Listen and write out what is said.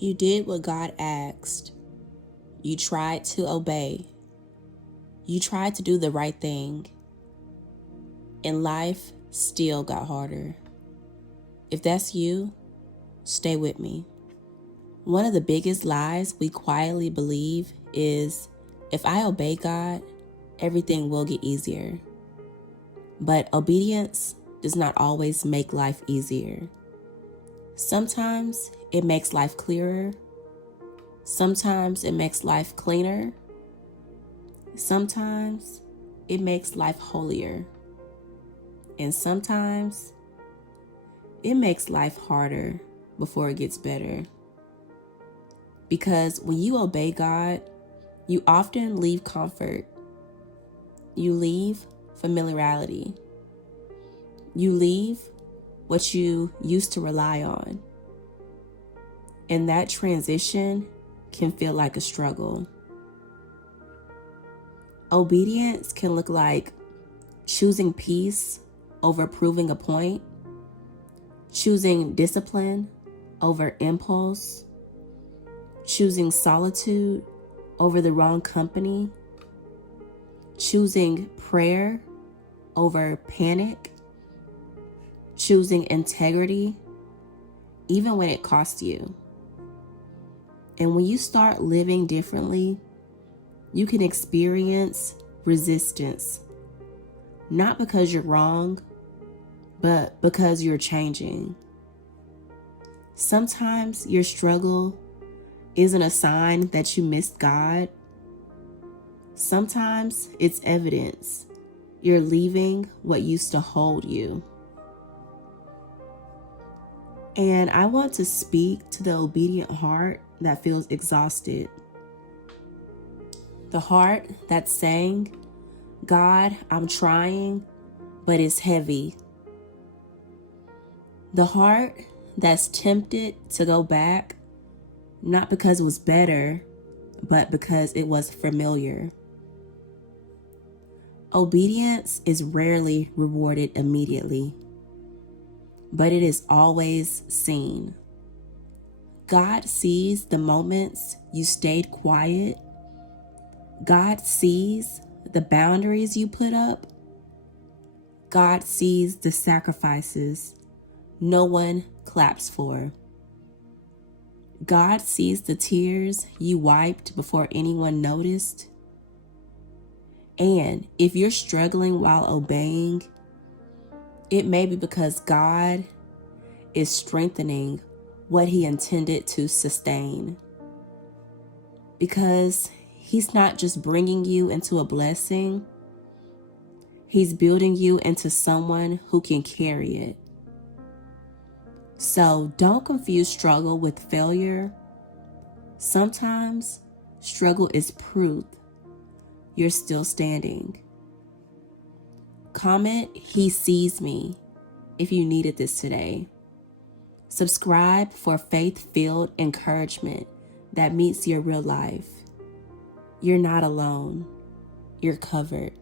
You did what God asked. You tried to obey. You tried to do the right thing. And life still got harder. If that's you, stay with me. One of the biggest lies we quietly believe is, if I obey God, everything will get easier. But obedience does not always make life easier. Sometimes it makes life clearer. Sometimes it makes life cleaner. Sometimes it makes life holier. And sometimes it makes life harder before it gets better. Because when you obey God, you often leave comfort. You leave familiarity. You leave what you used to rely on. And that transition can feel like a struggle. Obedience can look like choosing peace over proving a point, choosing discipline over impulse, choosing solitude over the wrong company, choosing prayer over panic, choosing integrity even when it costs you. And when you start living differently, you can experience resistance, not because you're wrong, but because you're changing. Sometimes your struggle isn't a sign that you missed God. Sometimes it's evidence you're leaving what used to hold you. And I want to speak to the obedient heart that feels exhausted. The heart that's saying, God, I'm trying, but it's heavy. The heart that's tempted to go back, not because it was better, but because it was familiar. Obedience is rarely rewarded immediately, but it is always seen. God sees the moments you stayed quiet. God sees the boundaries you put up. God sees the sacrifices no one claps for. God sees the tears you wiped before anyone noticed. And if you're struggling while obeying, it may be because God is strengthening what He intended to sustain. Because He's not just bringing you into a blessing, He's building you into someone who can carry it. So don't confuse struggle with failure. Sometimes struggle is proof you're still standing. Comment, He sees me, if you needed this today. Subscribe for faith-filled encouragement that meets your real life. You're not alone. You're covered.